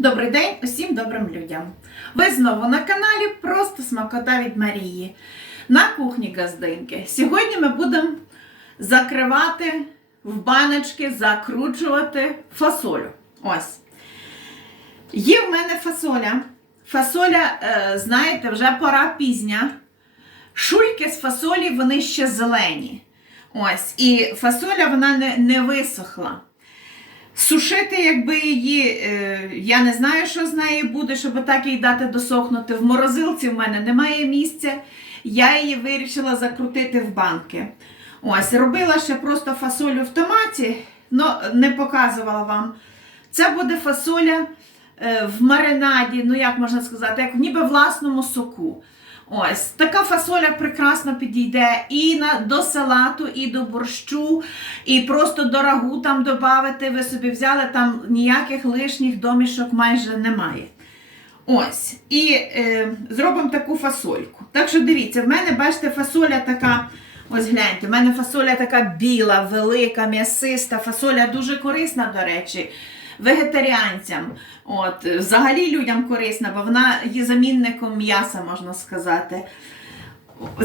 Добрий день усім добрим людям. Ви знову на каналі Просто Смакота від Марії. На кухні газдинки. Сьогодні ми будемо закривати в баночки, закручувати фасолю. Ось. Є в мене фасоля. Фасоля, е, знаєте, вже пора пізня. Шульки з фасолі вони ще зелені. Ось. І фасоля вона не, не висохла. Сушити, якби її, е, я не знаю, що з нею буде, щоб так їй дати досохнути. В морозилці в мене немає місця. Я її вирішила закрутити в банки. Ось, робила ще просто фасолю в томаті, але не показувала вам. Це буде фасоля е, в маринаді, ну як можна сказати, як ніби власному соку. Ось така фасоля прекрасно підійде і на, до салату, і до борщу, і просто до рагу там додати. Ви собі взяли там ніяких лишніх домішок майже немає. Ось. І е, зробимо таку фасольку. Так що дивіться, в мене, бачите, фасоля така. Ось гляньте, в мене фасоля така біла, велика, м'ясиста. Фасоля дуже корисна, до речі, вегетаріанцям. От, взагалі людям корисна, бо вона є замінником м'яса, можна сказати.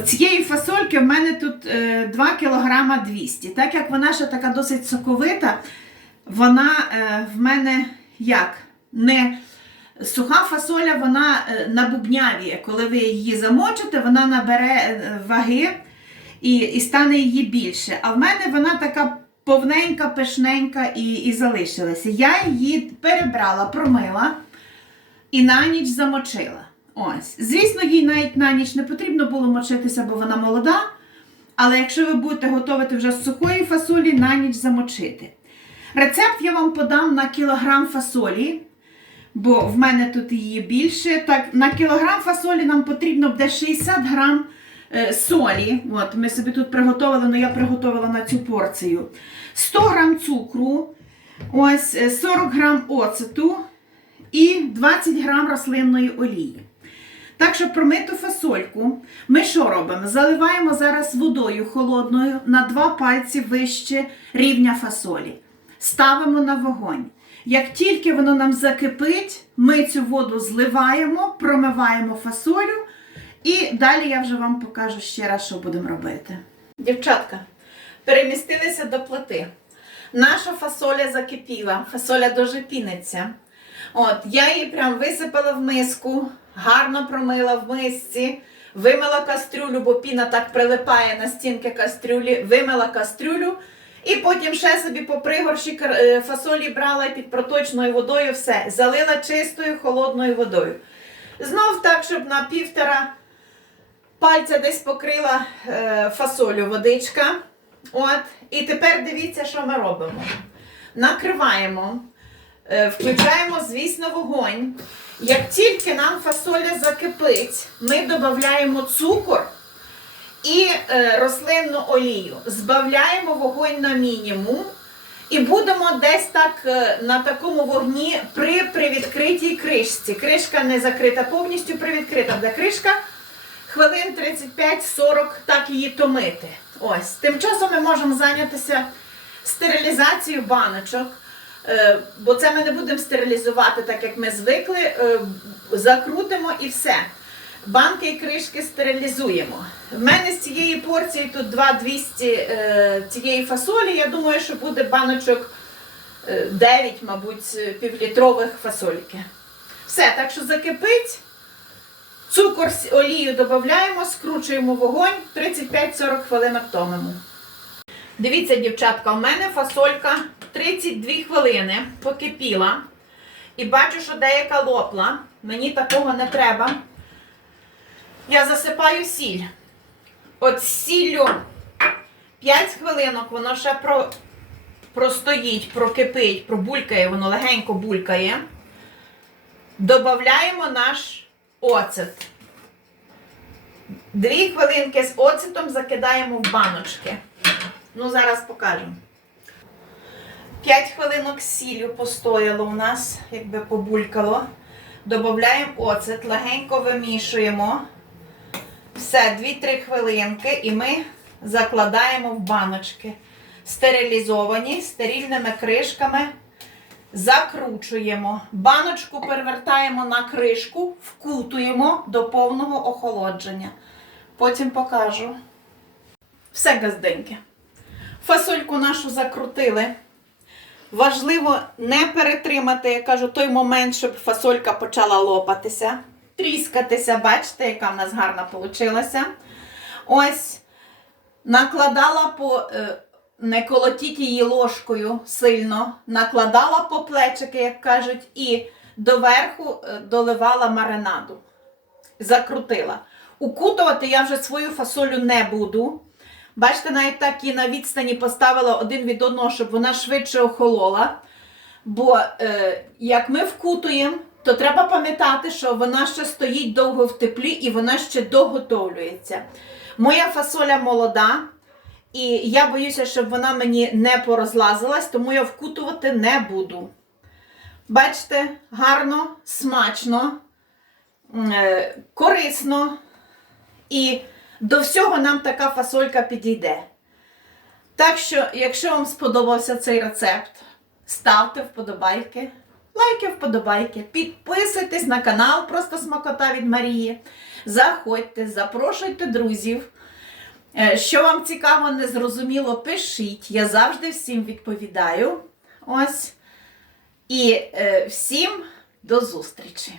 Цієї фасольки в мене тут е, 2 кг 200 Так як вона ще така досить соковита, вона е, в мене як? Не суха фасоля, вона е, набубнявіє. Коли ви її замочите, вона набере е, ваги і, і стане її більше. А в мене вона така повненька, пишненька і, і залишилася. Я її перебрала, промила і на ніч замочила. Ось. Звісно, їй навіть на ніч не потрібно було мочитися, бо вона молода. Але якщо ви будете готувати вже з сухої фасолі, на ніч замочити. Рецепт я вам подам на кілограм фасолі, бо в мене тут її більше. Так, на кілограм фасолі нам потрібно буде 60 грам е, солі. От, ми собі тут приготували, але я приготувала на цю порцію. 100 грам цукру, ось е, 40 грам оцету і 20 грам рослинної олії. Так що промиту фасольку ми що робимо? Заливаємо зараз водою холодною на два пальці вище рівня фасолі. Ставимо на вогонь. Як тільки воно нам закипить, ми цю воду зливаємо, промиваємо фасолю, і далі я вже вам покажу ще раз, що будемо робити. Дівчатка, перемістилися до плити. Наша фасоля закипіла, фасоля дуже піниться. От, я її прям висипала в миску, гарно промила в мисці, вимила кастрюлю, бо піна так прилипає на стінки кастрюлі, вимила кастрюлю. І потім ще собі по пригорші е, фасолі брала під проточною водою, все, залила чистою холодною водою. Знов так, щоб на півтора пальця десь покрила е, фасолю водичка. От. І тепер дивіться, що ми робимо. Накриваємо, е, включаємо, звісно, вогонь. Як тільки нам фасоля закипить, ми додаємо цукор і е, рослинну олію. Збавляємо вогонь на мінімум. І будемо десь так на такому вогні при, при відкритій кришці. Кришка не закрита повністю привідкрита, буде кришка хвилин 35-40 так її томити. Ось. Тим часом ми можемо зайнятися стерилізацією баночок. Е, Бо це ми не будемо стерилізувати, так як ми звикли. Е, Закрутимо і все. Банки і кришки стерилізуємо. В мене з цієї порції тут 2-200 е, цієї фасолі. Я думаю, що буде баночок е, 9, мабуть, півлітрових фасольки. Все, так що закипить. Цукор, с- олію додаємо, скручуємо вогонь, 35-40 хвилинок томимо. Дивіться, дівчатка, у мене фасолька 32 хвилини покипіла. І бачу, що деяка лопла. Мені такого не треба. Я засипаю сіль. От з сіллю 5 хвилинок воно ще про, простоїть, прокипить, пробулькає, воно легенько булькає. Добавляємо наш оцет. Дві хвилинки з оцетом закидаємо в баночки. Ну, зараз покажу. 5 хвилинок сіллю постояло у нас, якби побулькало. Додаємо оцет, легенько вимішуємо. Все, 2-3 хвилинки і ми закладаємо в баночки. Стерилізовані, стерильними кришками. Закручуємо, баночку перевертаємо на кришку, вкутуємо до повного охолодження. Потім покажу. Все газденьке. Фасольку нашу закрутили. Важливо не перетримати, я кажу, той момент, щоб фасолька почала лопатися, тріскатися. Бачите, яка в нас гарна вийшла. Ось накладала по. Не колотіть її ложкою сильно, накладала по плечики, як кажуть, і доверху е, доливала маринаду. Закрутила. Укутувати я вже свою фасолю не буду. Бачите, навіть так і на відстані поставила один від одного, щоб вона швидше охолола. Бо е, як ми вкутуємо, то треба пам'ятати, що вона ще стоїть довго в теплі і вона ще доготовлюється. Моя фасоля молода, і я боюся, щоб вона мені не порозлазилась, тому я вкутувати не буду. Бачите, гарно, смачно, е, корисно. І до всього нам така фасолька підійде. Так що, якщо вам сподобався цей рецепт, ставте вподобайки, лайки, вподобайки, підписуйтесь на канал Просто Смакота від Марії. Заходьте, запрошуйте друзів. Е, Що вам цікаво, незрозуміло, пишіть. Я завжди всім відповідаю. Ось. І е, всім до зустрічі!